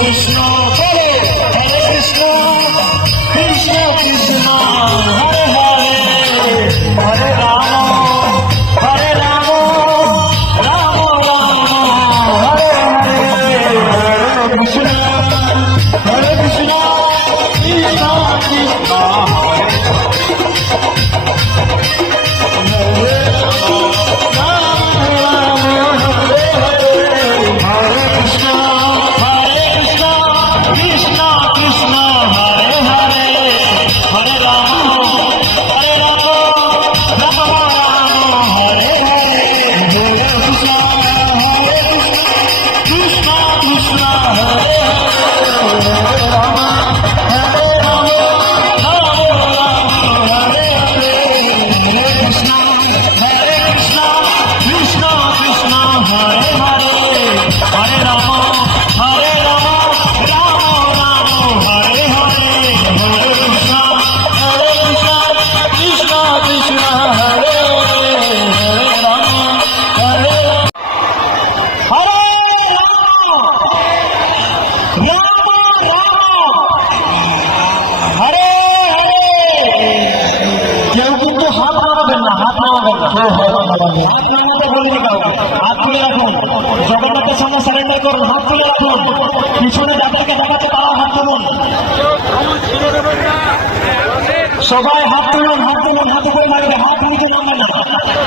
কৃষ্ণ হরে হরে কৃষ্ণ কৃষ্ণ কৃষ্ণ হরে হরে হরে রাম হরে রাম রাম রাম হরে হরে হরে কৃষ্ণ কৃষ্ণ কৃষ্ণ হরে হাত তুলে রাখুন, জগন্নাথের সামনে সারেন্ডার করুন, হাত তুলে রাখুন, পিছনে যাদেরকে দেখাচ্ছে তারা হাত তুলুন, সবাই হাত তুলুন, হাত তুলুন, হাত উপরে লাগবে, হাত নিচে নামবেন না,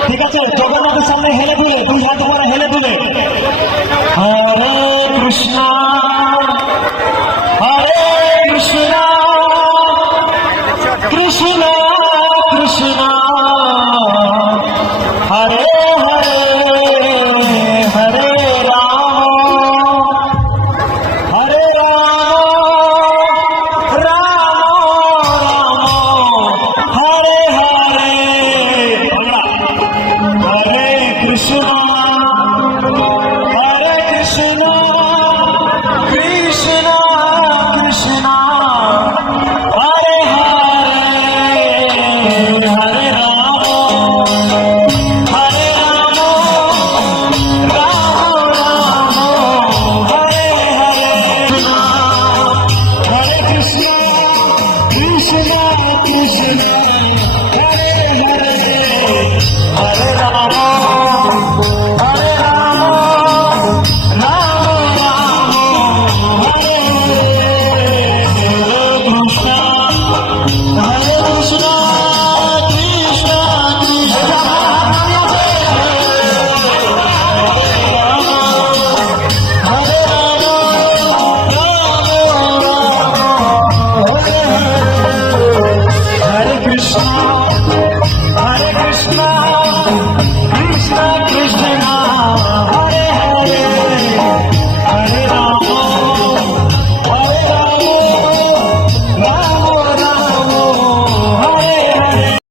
ঠিক আছে? জগন্নাথের সামনে হেলে দুলে, দুই হাত উপরে হেলে দুলে, হরে কৃষ্ণ